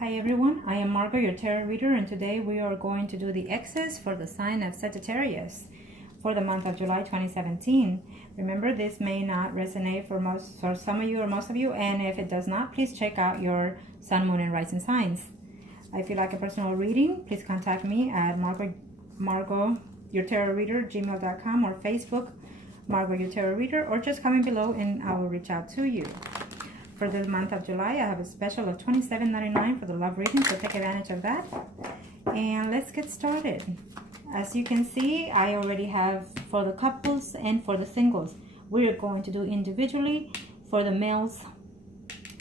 Hi everyone, I am Margot, your tarot reader, and today we are going to do the X's for the sign of Sagittarius for the month of July 2017. Remember, this may not resonate for some of you or most of you, and if it does not, please check out your sun, moon, and rising signs. If you like a personal reading, please contact me at Margot your tarot reader gmail.com or Facebook Margot your tarot reader, or just comment below and I will reach out to you. For the month of July, I have a special of $27.99 for the love reading, so take advantage of that. And let's get started. As you can see, I already have for the couples and for the singles. We are going to do individually for the males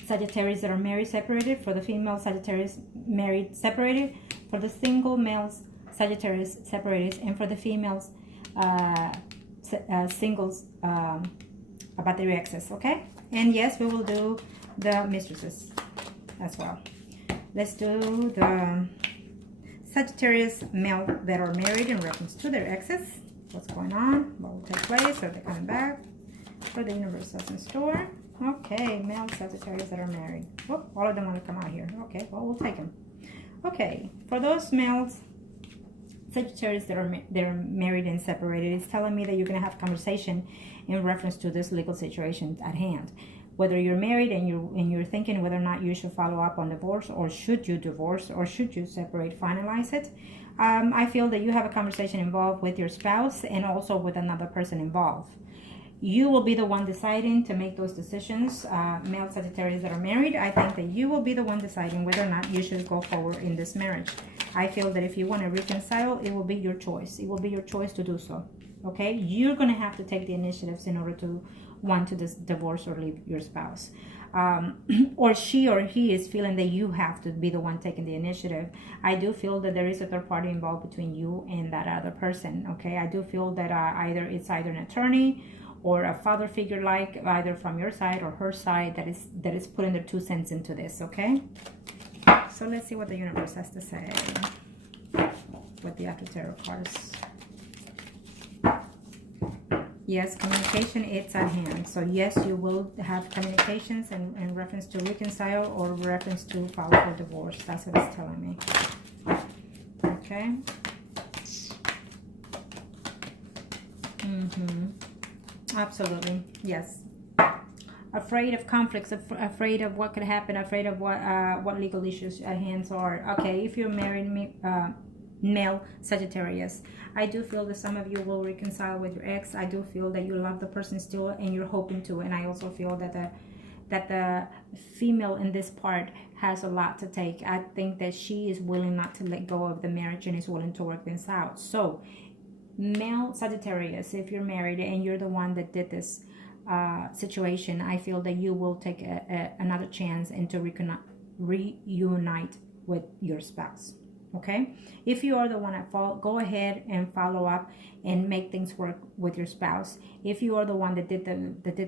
Sagittarius that are married separated, for the female Sagittarius married separated, for the single males Sagittarius separated, and for the females singles about their exes, okay? And yes, we will do the mistresses as well. Let's do the Sagittarius male that are married in reference to their exes. What's going on? What will take place? Are they coming back? For the universe has in store. Okay, male Sagittarius that are married. Oh, all of them want to come out here. Okay, well, we'll take them. Okay, for those males Sagittarius that are they're married and separated, it's telling me that you're going to have conversation in reference to this legal situation at hand. Whether you're married and you're thinking whether or not you should follow up on divorce, or should you divorce, or should you separate, finalize it. I feel that you have a conversation involved with your spouse and also with another person involved. You will be the one deciding to make those decisions. Male Sagittarius that are married, I think that you will be the one deciding whether or not you should go forward in this marriage. I feel that if you want to reconcile, it will be your choice. It will be your choice to do so. Okay? You're going to have to take the initiatives in order to want to divorce or leave your spouse. Or she or he is feeling that you have to be the one taking the initiative. I do feel that there is a third party involved between you and that other person. Okay? I do feel that it's either an attorney or a father figure, like either from your side or her side, that is putting their 2 cents into this. Okay? So let's see what the universe has to say with the after tarot cards. Yes, communication, it's at hand. So yes, you will have communications in reference to reconcile or reference to file for divorce. That's what it's telling me. Okay. Absolutely. Yes. Afraid of conflicts, afraid of what could happen, afraid of what legal issues at hand are. Okay, if you're married, male Sagittarius, I do feel that some of you will reconcile with your ex. I do feel that you love the person still and you're hoping to. And I also feel that the female in this part has a lot to take. I think that she is willing not to let go of the marriage and is willing to work things out. So male Sagittarius, if you're married and you're the one that did this situation, I feel that you will take another chance and to reunite with your spouse. Okay, if you are the one at fault, go ahead and follow up and make things work with your spouse. If you are the one that did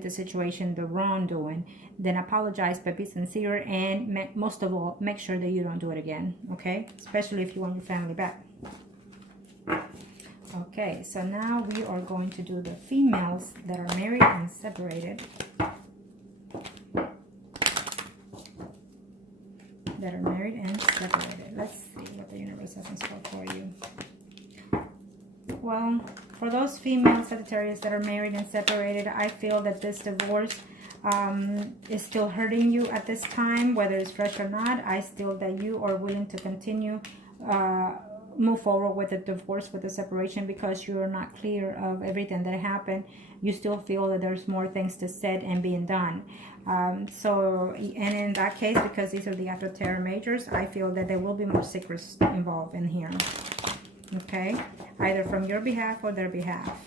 the situation, the wrongdoing, then apologize, but be sincere, and most of all, make sure that you don't do it again. Okay, especially if you want your family back. Okay, so now we are going to do the females that are married and separated. That are married and separated. Let's see what the universe has in store for you. Well, for those female Sagittarius that are married and separated, I feel that this divorce is still hurting you at this time, whether it's fresh or not. I feel that you are willing to continue move forward with the divorce, with the separation, because you are not clear of everything that happened. You still feel that there's more things to said and being done. So, and in that case, because these are the after tarot majors, I feel that there will be more secrets involved in here. Okay, either from your behalf or their behalf.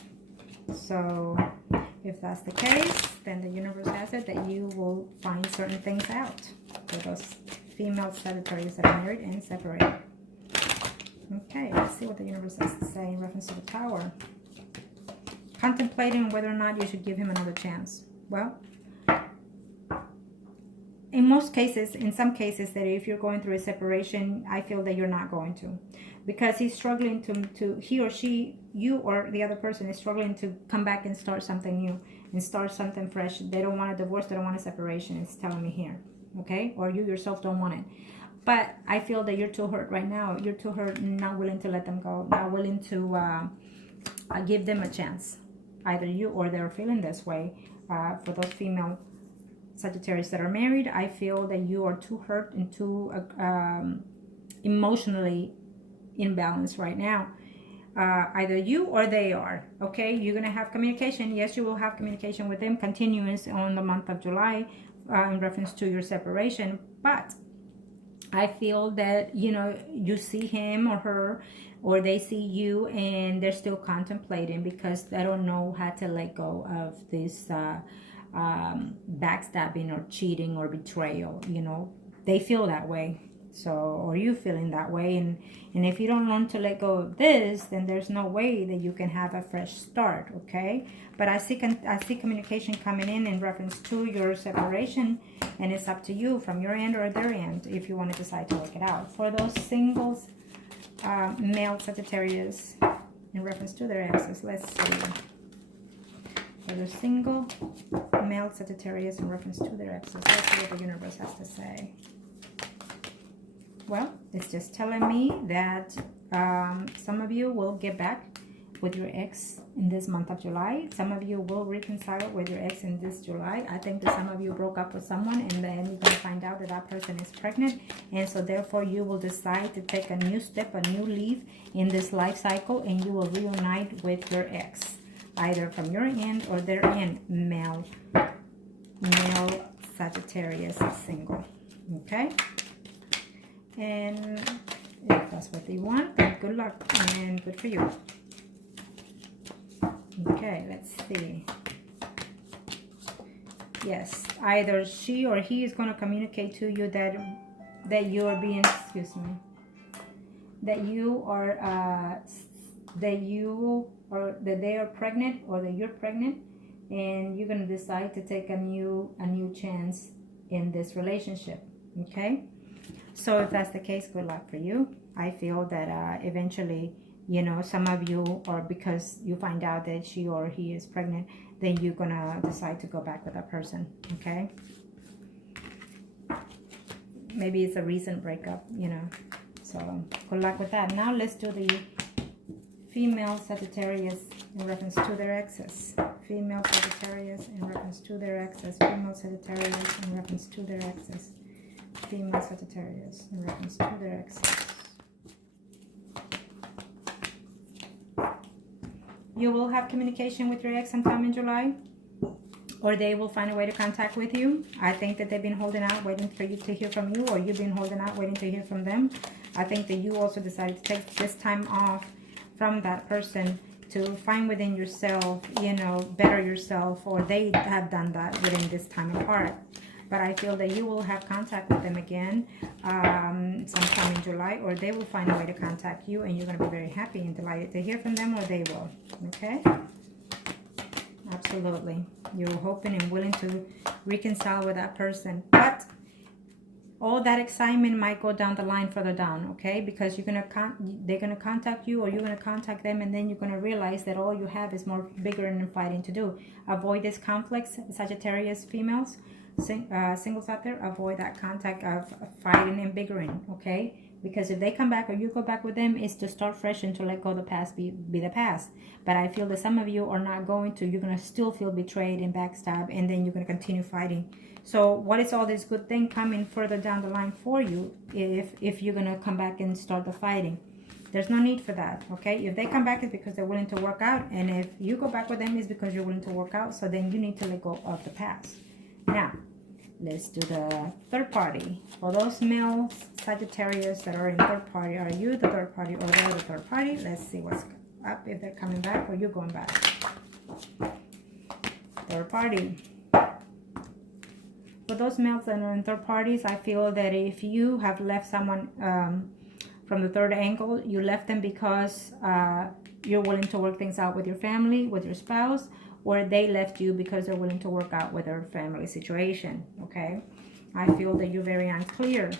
So if that's the case, then the universe has it that you will find certain things out for those female Sagittarius that are married and separated. Okay, let's see what the universe has to say in reference to the Tower. Contemplating whether or not you should give him another chance. Well, in most cases, in some cases, that if you're going through a separation, I feel that you're not going to. Because he's struggling he or she, you or the other person is struggling to come back and start something new and start something fresh. They don't want a divorce, they don't want a separation, it's telling me here. Okay? Or you yourself don't want it. But I feel that you're too hurt right now. You're too hurt, not willing to let them go, not willing to give them a chance. Either you or they're feeling this way. For those female Sagittarius that are married, I feel that you are too hurt and too emotionally imbalanced right now. Either you or they are. Okay, you're gonna have communication. Yes, you will have communication with them continuous on the month of July in reference to your separation. But I feel that, you know, you see him or her, or they see you, and they're still contemplating because they don't know how to let go of this backstabbing or cheating or betrayal. You know, they feel that way. So, or you feeling that way, and if you don't learn to let go of this, then there's no way that you can have a fresh start. Okay, but I see communication coming in reference to your separation, and it's up to you from your end or their end if you want to decide to work it out. For those singles, male Sagittarius, in reference to their exes, let's see. For the single male Sagittarius in reference to their exes, let's see what the universe has to say. Well, it's just telling me that some of you will get back with your ex in this month of July. Some of you will reconcile with your ex in this July. I think that some of you broke up with someone, and then you're going to find out that that person is pregnant. And so therefore you will decide to take a new step, a new leaf in this life cycle, and you will reunite with your ex, either from your end or their end, male Sagittarius single. Okay? And if that's what they want, then good luck and good for you. Okay, let's see. Yes, either she or he is going to communicate to you that you are being, excuse me, that you are that they are pregnant, or that you're pregnant, and you're going to decide to take a new chance in this relationship. Okay. So if that's the case, good luck for you. I feel that eventually, you know, some of you, or because you find out that she or he is pregnant, then you're going to decide to go back with that person, okay? Maybe it's a recent breakup, you know. So good luck with that. Now let's do the female Sagittarius in reference to their exes. Female Sagittarius in reference to their exes. Female Sagittarius in reference to their exes. Female Sagittarius in reference to their exes. You will have communication with your ex sometime in July, or they will find a way to contact with you. I think that they've been holding out, waiting for you to hear from you, or you've been holding out, waiting to hear from them. I think that you also decided to take this time off from that person to find within yourself, you know, better yourself, or they have done that within this time apart. But I feel that you will have contact with them again sometime in July, or they will find a way to contact you, and you're going to be very happy and delighted to hear from them, or they will. Okay? Absolutely. You're hoping and willing to reconcile with that person. But all that excitement might go down the line further down, okay? Because they're going to contact you, or you're going to contact them, and then you're going to realize that all you have is more bigger and fighting to do. Avoid this conflicts, Sagittarius females. Singles out there, avoid that contact of fighting and bickering, okay? Because if they come back or you go back with them, it's to start fresh and to let go of the past, be the past. But I feel that some of you are not going to. You're going to still feel betrayed and backstabbed, and then you're going to continue fighting. So what is all this good thing coming further down the line for you if you're going to come back and start the fighting? There's no need for that, okay? If they come back, it's because they're willing to work out. And if you go back with them, it's because you're willing to work out. So then you need to let go of the past. Now, let's do the third party. For those male Sagittarius that are in third party, are you the third party or they're the third party? Let's see what's up, if they're coming back or you're going back. Third party. For those males that are in third parties, I feel that if you have left someone from the third angle, you left them because you're willing to work things out with your family, with your spouse, or they left you because they're willing to work out with their family situation, okay? I feel that you're very unclear.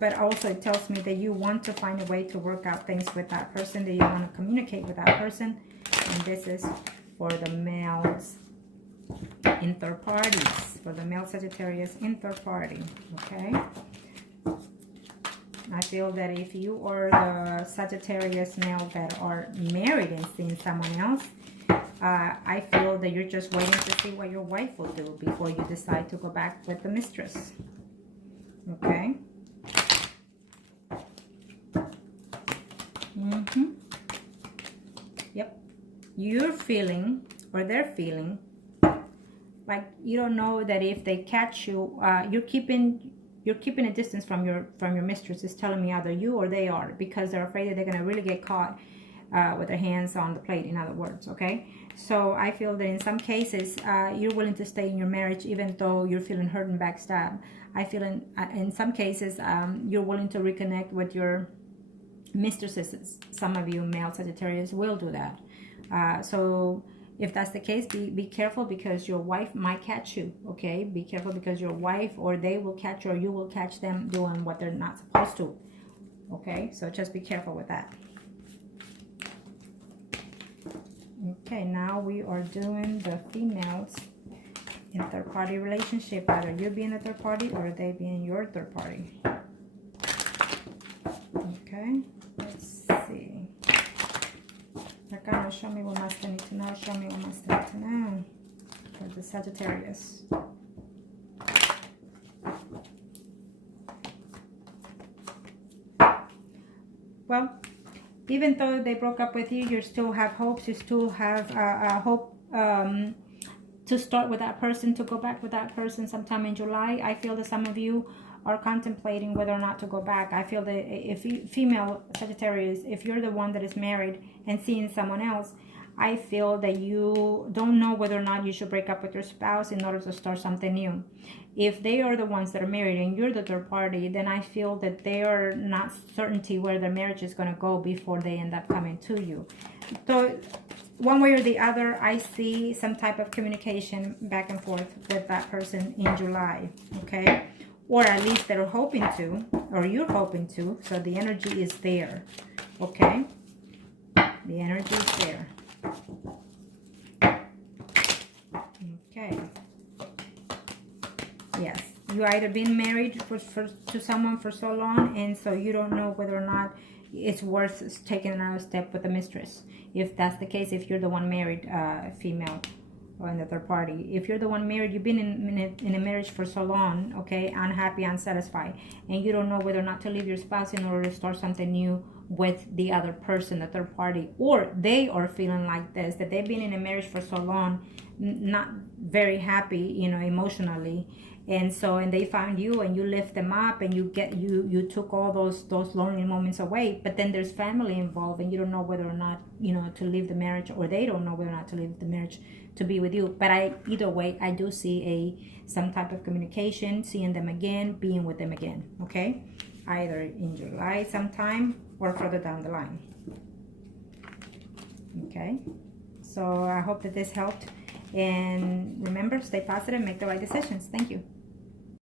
But also it tells me that you want to find a way to work out things with that person, that you want to communicate with that person. And this is for the males in third parties. For the male Sagittarius in third party, okay? feel that if you are the Sagittarius male that are married and seeing someone else, I feel that you're just waiting to see what your wife will do before you decide to go back with the mistress. Okay? Yep. You're feeling, or they're feeling, like you don't know that if they catch you, you're keeping a distance from your mistress. Is telling me either you or they are, because they're afraid that they're gonna really get caught with their hands on the plate, in other words. Okay, so I feel that in some cases you're willing to stay in your marriage even though you're feeling hurt and backstabbed. I feel in some cases you're willing to reconnect with your mistresses. Some of you male Sagittarius will do that. So if that's the case, be careful, because your wife might catch you. Okay, be careful, because your wife or they will catch you, or you will catch them doing what they're not supposed to. Okay, so just be careful with that. Okay, now we are doing the females in third party relationship. Either you being a third party or they being your third party. Okay, let's see. Arcana, show me what Master need to know. Show me what Master need to know for the Sagittarius. Well, even though they broke up with you, you still have hopes. You still have hope to start with that person, to go back with that person sometime in July. I feel that some of you are contemplating whether or not to go back. I feel that if you, female Sagittarius, if you're the one that is married and seeing someone else, I feel that you don't know whether or not you should break up with your spouse in order to start something new. If they are the ones that are married and you're the third party, then I feel that they are not certainty where their marriage is going to go before they end up coming to you. So one way or the other, I see some type of communication back and forth with that person in July. Okay, or at least they're hoping to, or you're hoping to. So the energy is there. Okay, the energy is there. Okay. Yes, you either been married to someone for so long, and so you don't know whether or not it's worth taking another step with the mistress. If that's the case, if you're the one married, female, or in the third party, if you're the one married, you've been in a marriage for so long, okay, unhappy, unsatisfied, and you don't know whether or not to leave your spouse in order to start something new with the other person, the third party, or they are feeling like this, that they've been in a marriage for so long, not very happy, you know, emotionally, and they found you and you lift them up, and you took all those lonely moments away, but then there's family involved, and you don't know whether or not, you know, to leave the marriage, or they don't know whether or not to leave the marriage to be with you. But either way, I do see some type of communication, seeing them again, being with them again. Okay, either in July sometime or further down the line. Okay, so I hope that this helped, and remember, stay positive, make the right decisions. Thank you.